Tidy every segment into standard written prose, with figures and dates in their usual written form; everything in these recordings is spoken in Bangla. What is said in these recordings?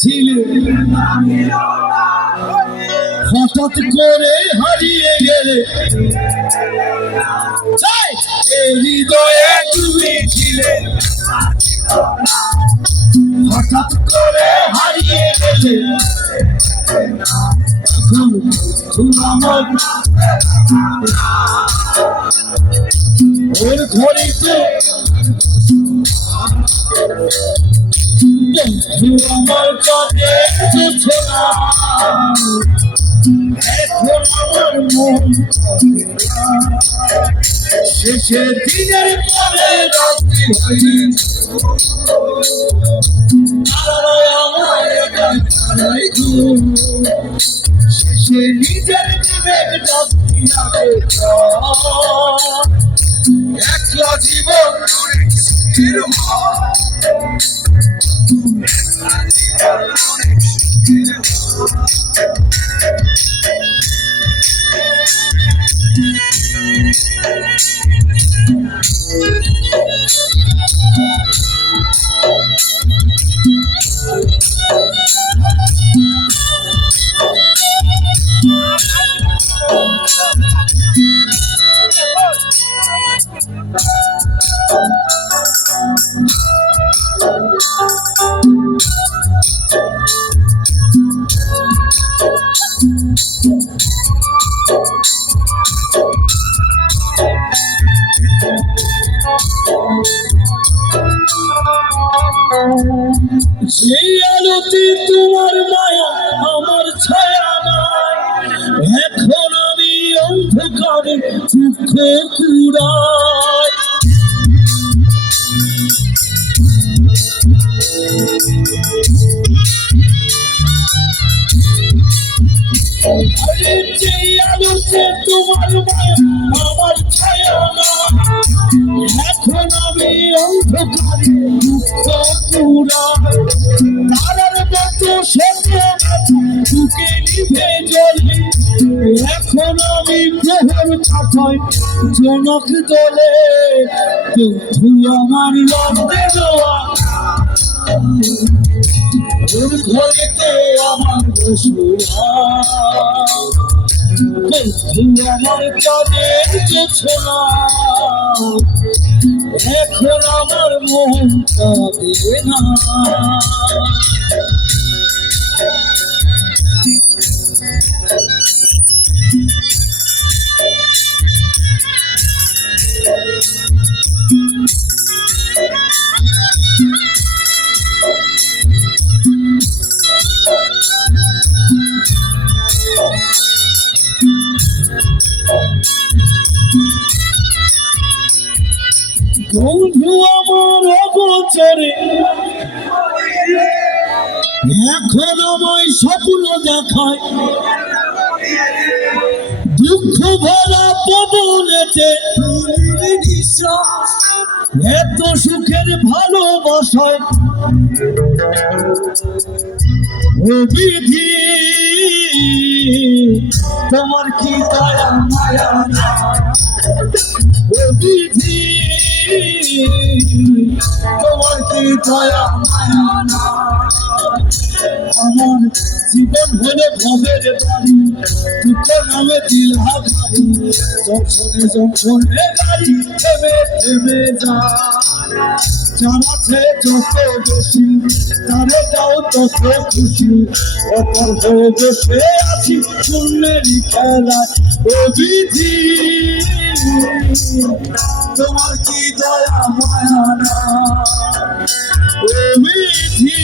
ছিলে হঠাৎ করে হারিয়ে গেলে হৃদয়ে তুমি ছিলে হঠাৎ করে হারিয়ে গেলে ওর ঘড়িতে আমার কাছে এখন আমার মন শেষে দিনের পরে রাত্রি হয়নি শেষে নিজের বিবেক একলা জীবন সেই আলোতে তোমার মায়া আমার ছায়া নাই এখন আমি অন্ধকারে দুঃখ কুড়াই সেই আলোতে তোমার মায়া আমার ছায়া নাই এখন আমি অন্ধকারে দুঃখ কুড়াই তারার মতো সত্য বুকে নিভে জ্বলে এখন আমি প্রহর কাটাই জনক দলে তুই আমার রক্তে দেওয়া ওর ঘরেতে আমার বসুয়া তুই আমার চাঁদের জোছনা এখন আমার মন কাঁদে না বন্ধু আমার অগোচরে এখন আমায় স্বপ্ন দেখায় দুঃখ ভরা পবনেতে এত সুখের ভালোবাসায় ও বিধি তোমার কি দয়া মায়া ও বিধি তোমার কি দয়া মায়া না আমার জীবন হলে ভবের বাড়ি দুঃখ নামে দিল হাজারি যখনে যখনে গাড়ি থেমে থেমে যায় জানাছে যত বেশি তারে দাও তত খুশি অপর হয়ে বসে আছি শূন্যেরই খেলায় ও বিধি তোমার কি দয়া মায়া না ও বিধি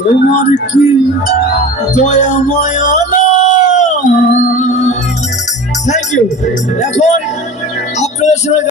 তোমার কি দয়া মায়া না। Thank you. এখন আপনাদের